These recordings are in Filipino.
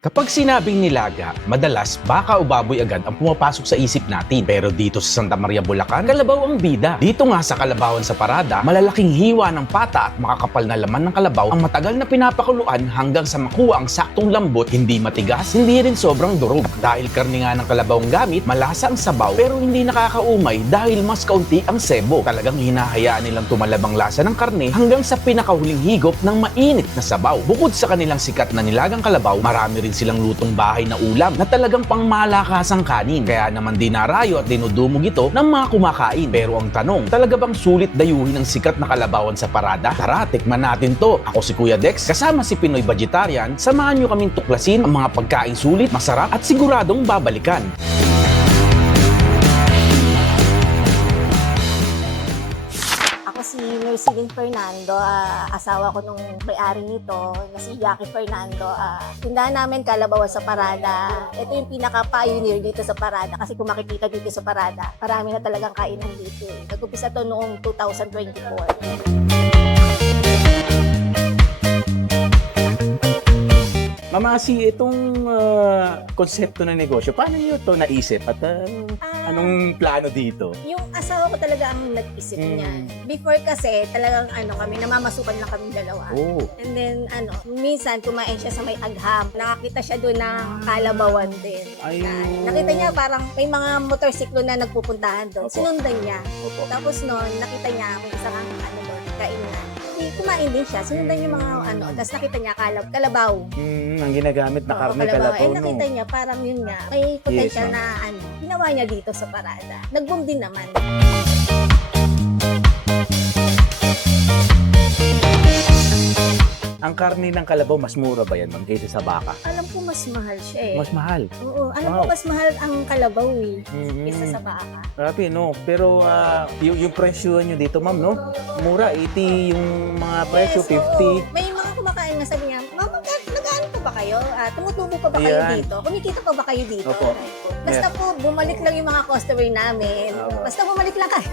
Kapag sinabing nilaga, madalas baka o baboy agad ang pumapasok sa isip natin. Pero dito sa Santa Maria, Bulacan, kalabaw ang bida. Dito nga sa Kalabawan sa Parada, malalaking hiwa ng pata at makakapal na laman ng kalabaw ang matagal na pinapakuluan hanggang sa makuha ang saktong lambot, hindi matigas, hindi rin sobrang durog. Dahil karni nga ng kalabaw ang gamit, malasa ang sabaw pero hindi nakakaumay dahil mas kaunti ang sebo. Talagang hinahayaan nilang tumalabang lasa ng karne hanggang sa pinakahuling higop ng mainit na sabaw. Bukod sa kanilang sikat na nilagang kalabaw, marami rin silang lutong bahay na ulam na talagang pangmalakasang kanin. Kaya naman dinarayo at dinudumog ito ng mga kumakain. Pero ang tanong, talaga bang sulit dayuhin ang sikat na Kalabawan sa Parada? Tara, tikman natin to. Ako si Kuya Dex, kasama si Pinoy Vegetarian. Samahan nyo kaming tuklasin ang mga pagkain sulit, masarap at siguradong babalikan. Si Merceline Fernando, asawa ko nung may-ari nito, na si Jackie Fernando. Tindahan namin Kalabawan sa Parada. Ito yung pinaka-pioneer dito sa Parada kasi kung makikita dito sa Parada, marami na talagang kainan dito. Nag-umpisa to noong 2024. Mama, itong konsepto ng negosyo, paano niyo ito naisip at anong plano dito? Yung asawa ko talaga ang nag-isip niyan. Before kasi talagang kami, namamasukan lang kami dalawa. Oh. And then minsan kumain siya sa may agham. Nakakita siya doon ng Kalabawan din. Nakita niya parang may mga motorsiklo na nagpupuntahan doon. Opo. Sinundan niya. Opo. Tapos noon, nakita niya may isang doon, kainan. Kumain din siya. Sinundan yung mga tapos nakita niya kalabaw. Ang ginagamit na karne Kalabaw. kalabaw, Nakita niya parang yun nga, may potential Yes, na ginawa niya dito sa Parada. Nag-boom din naman. Ang karne ng kalabaw, mas mura ba yan, ma'am, kaysa sa baka? Alam ko mas mahal siya eh. Mas mahal. Oo, alam ko mas mahal ang kalabaw eh. Kaysa sa baka. Grabe, no? Pero yung presyo nyo dito, ma'am, no? Mura, 80 yung mga presyo, Yes, 50. oo. May mga kumakain nga sabi niya, Mama, nag-ano pa ba kayo? Tumutubo pa ba kayo Yan. dito? Kumikita pa ba kayo dito? Opo. Basta po, bumalik lang yung mga customer namin. Opo. Basta bumalik lang kayo.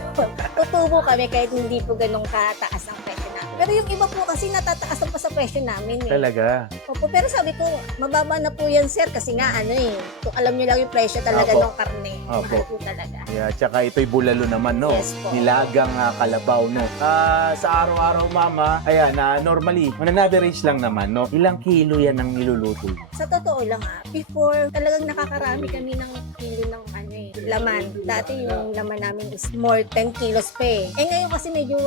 Tutubo kami kahit hindi po ganun kataas ang presyo namin. Pero yung iba po kasi natataasan pa sa presyo namin eh. Talaga. Opo, pero sabi ko, mababa na po yan sir kasi nga kung alam niyo lang yung presyo talaga Opo. ng karne. Opo. Mahal po talaga. Yeah, tsaka ito'y bulalo naman, no? Yes po. Nilagang kalabaw, no? Sa araw-araw, mama, ayan, normally, on an average lang naman, no? Ilang kilo yan ang niluluto? Sa totoo lang before talagang nakakarami kami ng kilo ng laman. Dati yung laman namin is more 10 kilos pa eh. Ngayon kasi medyo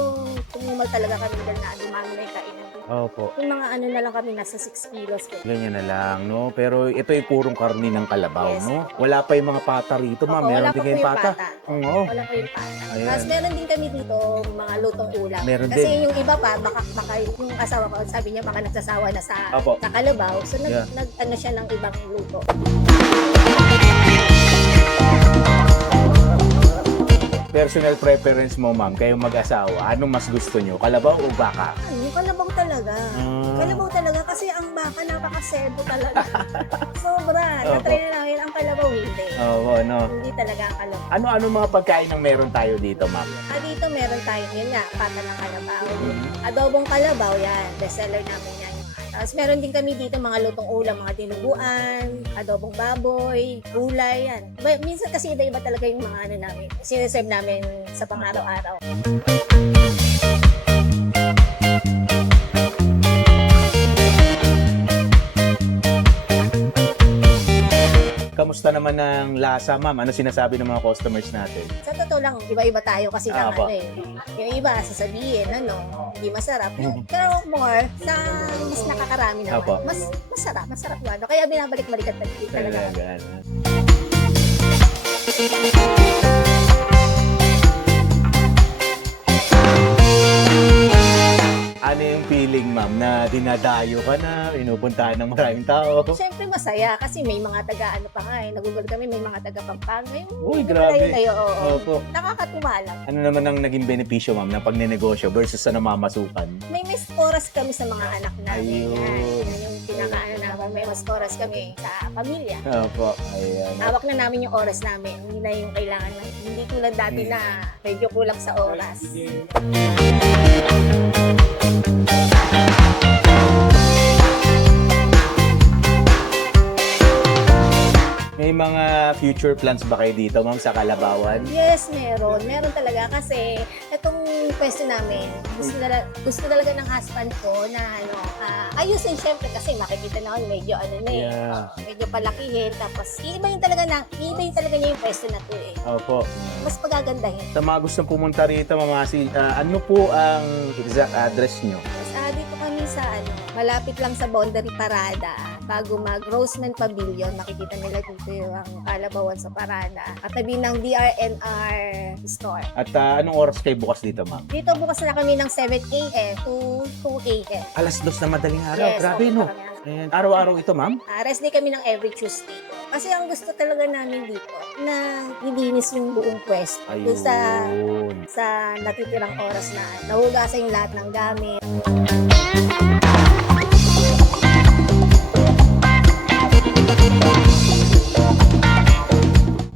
tumumal talaga kami dahil na dumami na yung kainan. Opo. Yung mga na lang kami nasa 6 kilos. Ganyan na lang, no? Pero ito'y purong karne ng kalabaw, Yes. no? Wala pa yung mga pata rito, ma'am. Opo, Meron wala din pa po kayong yung pata. pata. Oo. Wala pa yung pata. Ayan. Tapos meron din kami dito mga lutong ulam. Meron Kasi din. yung iba pa, baka yung asawa ko, sabi niya baka nagsasawa na sa Opo. kalabaw. So Yeah. nag siya ng ibang luto. Personal preference mo, ma'am, kayong mag-asawa, anong mas gusto nyo? Kalabaw o baka? Yung kalabaw talaga. Kalabaw talaga kasi ang baka napakasebo talaga. Sobra. Opo. Na-try na namin ang kalabaw hindi. Oo, no? Hindi talaga ang kalabaw. Ano mga pagkain ang meron tayo dito, ma'am? Dito meron tayo, yun nga, pata ng kalabaw. Adobong kalabaw, yan. Bestseller namin yan. Tapos meron din kami dito mga lutong ulam, mga dinuguan, adobong baboy, gulay, yan. Minsan kasi iba-iba talaga yung mga namin. Sineserve namin sa pang-araw-araw. Kamusta naman ang lasa, ma'am? Ano sinasabi ng mga customers natin? Sa totoo lang, iba-iba tayo kasi ng Apo. Yung iba, sasabihin, hindi masarap. Pero more, sa mas nakakarami naman. Apo. Mas masarap yun. Kaya binabalik-balik at talaga. Ano yung feeling, ma'am, na dinadayo ka na, inupuntahan ng maraming tao? Siyempre masaya kasi may mga taga pa nga nagugulat kami, may mga taga Pampanga. Uy, grabe. Oo. Opo. Nakakatuwa lang. Ano naman ang naging benepisyo, ma'am, ng pagnenegosyo versus sa namamasukan? May oras kami sa mga anak namin. Ayun. Yan yung pinakaano namin. May oras kami sa pamilya. Opo, ayan. Hawak na namin yung oras namin. Hindi na yung kailangan na. Hindi tulad dati na medyo kulang sa oras. May mga future plans ba kayo dito, ma'am, sa Kalabawan? Yes, meron. Meron talaga kasi itong pwesto namin, gusto talaga ng husband ko na ayusin syempre kasi makikita naman medyo medyo palakihin. Tapos iibayin talaga niya yung pwesto na to eh. Opo. Mas pagagandahin. Sa mga gustong pumunta rito, mamasi, ano po ang exact address nyo? Dito kami sa malapit lang sa Boundary Parada. Bago mag-Roseman Pavilion, makikita nila dito yung Kalabawan sa Parada. Katabi ng DRNR store. At anong oras kayo bukas dito, ma'am? Dito bukas na kami ng 7 a.m. to 2 a.m. Alas 2 na madaling araw. Yes, Grabe, opo, no? kami. Ayan. Araw-araw ito, ma'am? Rest day kami ng every Tuesday. Kasi ang gusto talaga namin dito na ilinis yung buong pwesto. Doon sa natitirang oras na nahugasan yung lahat ng gamit.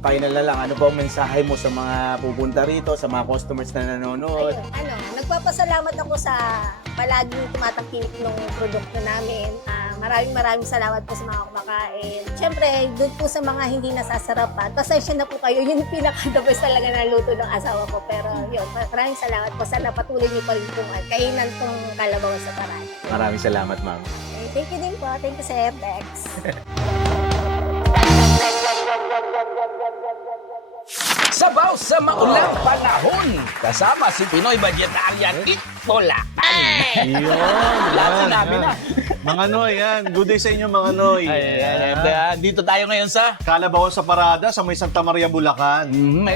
Final na lang, ano po ang mensahe mo sa mga pupunta rito, sa mga customers na nanonood? Ayun, nagpapasalamat ako sa palaging tumatangkilik ng produkto namin. Maraming salamat po sa mga kumakain. Siyempre, doon po sa mga hindi nasasarapan, pasensya na po kayo, yun yung pinaka-the best talaga na luto ng asawa ko. Pero yun, maraming salamat po. Sana patuloy niyo pa rin itong kainan tong Kalabawan sa Parada. Maraming salamat, ma'am. Thank you din po. Thank you, Sir Dex. Sabaw sa maulang panahon. Kasama si Pinoy Vegetarian Itbulakan. Yun, Lahat yan, sinabi na. Mga Noy, yan. Good day sa inyo, mga Noy. Ayan. Dito tayo ngayon sa Kalabawan sa Parada sa may Santa Maria, Bulacan.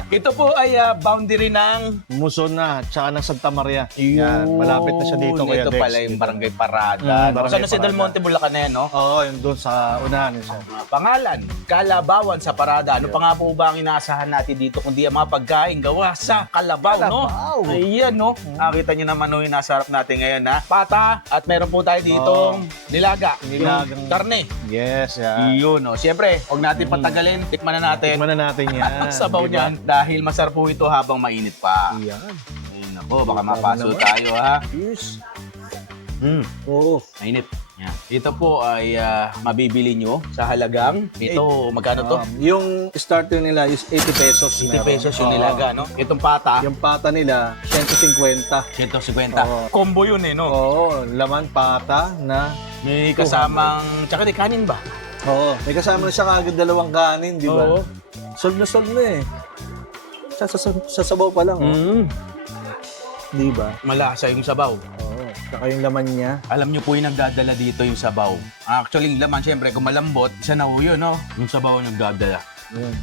ito po ay boundary ng Muson na, tsaka ng Santa Maria. Yan, malapit na siya dito, Kuya Ito Dex. pala yung Barangay Parada. Barangay Sa Del Parada. Monte, Bulacan na yan, no? Oo, yun doon sa unahan niya siya. Pangalan, Kalabawan sa Parada. Ano pa nga po ba ang inaasahan natin dito kundi ang mga pagkain gawa sa kalabaw, no? Ayan, no? Nakita niyo naman yung nasa harap natin ngayon, ha? Pata, at meron po tayo ditong nilaga. Nilagang- Yung karne. Yes, yan. Iyon, no? Siyempre, huwag natin patagalin. Tikman na natin. Tikman na natin yan. Ang sabaw Diba? niyan dahil masarap po ito habang mainit pa. Yan. Ayun ako, baka mapaso tayo, ha? Yes. Oo. Mainit. Yan. Ito po ay mabibili nyo sa halagang ito, magkano to? Yung starter nila is 80 pesos. 80 pesos yung Oo. nilaga, no? Itong pata, Yung pata nila, 150. 150. Oo. Combo yun eh, no? Oo, laman pata na May kasamang, tsaka di kanin ba? Oo. May kasama na siya kagad dalawang kanin, di ba? Oo. Solve na eh. Sa sabaw pa lang, oh. Di ba? Malasa yung sabaw. Oo. Saka yung laman niya. Alam nyo po yung nagdadala dito yung sabaw. Actually, yung laman, syempre, kung malambot, isa na ho yun, no? Yung sabaw yung nagdadala. Yun.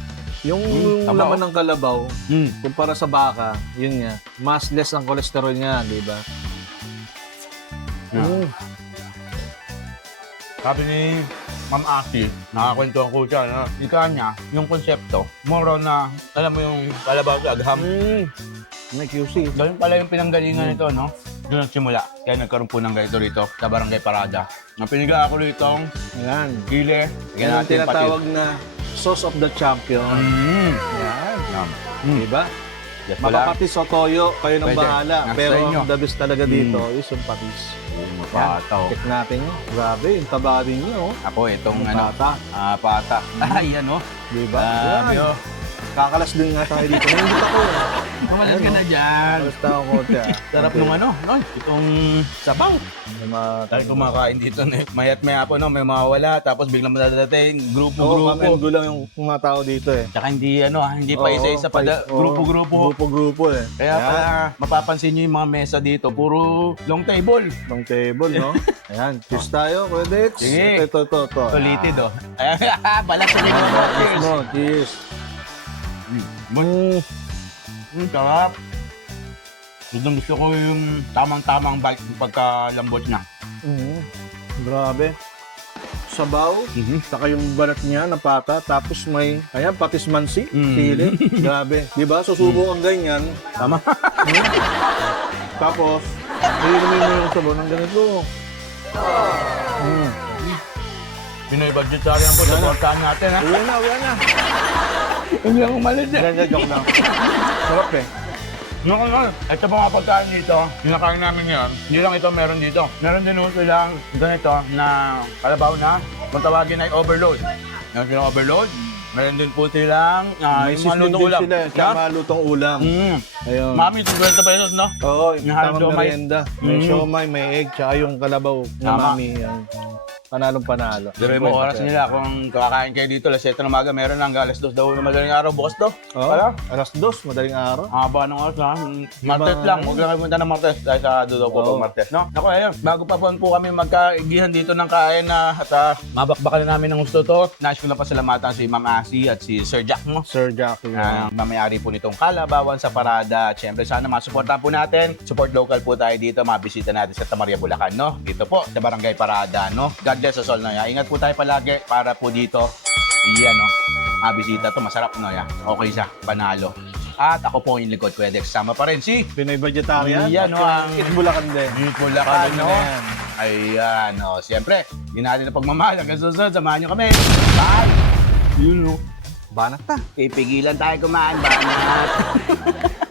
Yung tama, laman ng kalabaw, Mm. kumpara sa baka, yun nga, mas less ang cholesterol niya, di ba? Yeah. Sabi ni Ma'am Aki, nakakwentuhan ko siya, no? Ika niya, yung konsepto, more on na, alam mo yung kalabaw sa agham. May QC. Ganun pala yung pinanggalingan nito, no? Doon nagsimula. Kaya nagkaroon po ng ganito rito, sa Barangay Parada. Napiniga ako rito, Yan. gile, Yan ang tinatawag na sauce of the champion. Yan. Di ba? Yes, wala. Mapapatis o toyo, kayo nang Pwede. bahala. Nasa Pero inyo. ang the best talaga dito is yung patis. Pataw. Check natin yun. Grabe, yung taba din niya, oh. Ako, itong Yung ano, pata. pata. Ayan, no? Di ba? Sabi, Yan. oh. Kakalas din nga tayo dito. Nandito ako. Kumalas ka na dyan. Kakalas tayo konti, ah. Sarap nung ano, no? Itong sabaw. Tayo kumakain dito, no? Mayat maya po, no? May mawawala, tapos biglang madadating, Oo, grupo-grupo. mamendo lang yung mga tao dito, eh. Tsaka hindi, ano, hindi pa isa-isa pa, grupo-grupo. Grupo-grupo, eh. Kaya pala, mapapansin nyo yung mga mesa dito, puro long table. Long table, no? Ayan, cheers tayo, Kuya Dex. Sige. Ito. Solitid, oh. Ayan, balas sa tingin mo. Cheers mo, cheers. Sarap. Gusto ko yung tamang-tamang bite yung pagkalambot niya. Grabe. Sabaw, saka yung balat niya na pata, tapos may, ayan, patis mansi, sili. Grabe. Di ba? Susubo ang ganyan. Tama. Tapos, iinumin mo yung sabaw ng ganito. Pinoy vegetarian po, supportahan natin, ha? Uwi na. Hindi lang umalis, eh. Ganyan, joke lang. Sarap eh. No. Ito po mga pagkain dito, pinakain namin ngayon. Hindi lang ito meron dito. Meron din po silang ganito na kalabaw na kung tawagin ay overload. Meron silang overload, Meron din po silang May yung mga sisling lutong din ulam. sila. Tsaka lutong ulam. Ayun. Mami, 50 pesos, no? Oo, Yung halong tamang siomay. merienda. May siomay, may egg, tsaka yung kalabaw na Tama. mami. Yan. Panalong-panalo. Dere mo oras nila kung kakain kayo dito, alas 7 ng umaga, meron lang alas 2 daw ng madaling araw, bukas daw. Oo, Wala? alas 2, madaling araw. Haba ng oras ha. Martes lang, huwag lang kayo punta ng Martes dahil sa daw po Oo. pag Martes, no? Ako, ayun, bago pa po kami magkaigihan dito ng kain na at mabakbakan na namin ng gusto to, nais ko na pasalamatan si Ma'am Asi at si Sir Jack mo. Sir Jackie. Mamayari po nitong Kalabawan sa Parada. Siyempre, sana masuportahan po natin. Support local po tayo dito. Mabisita natin sa Tamaria, Bulacan, no? Dito po, sa Barangay Parada, no? God bless us all, no? Ya. Ingat po tayo palagi para po dito. Iyan, no? Mabisita to. Masarap, no? Ya. Okay siya. Panalo. At ako po yung likod. Pwede kasama pa rin si Pinoy vegetarian. Iyan, no? Ang Eat Bulacan din. Bulacan, Follow nyo no? na yan. Ayan, no? Siyempre, hindi natin na pagmamahal. Hanggang susunod, samahan nyo kami. Bye! Yun, no? Banat na. Pipigilan tayo kumain. Banat!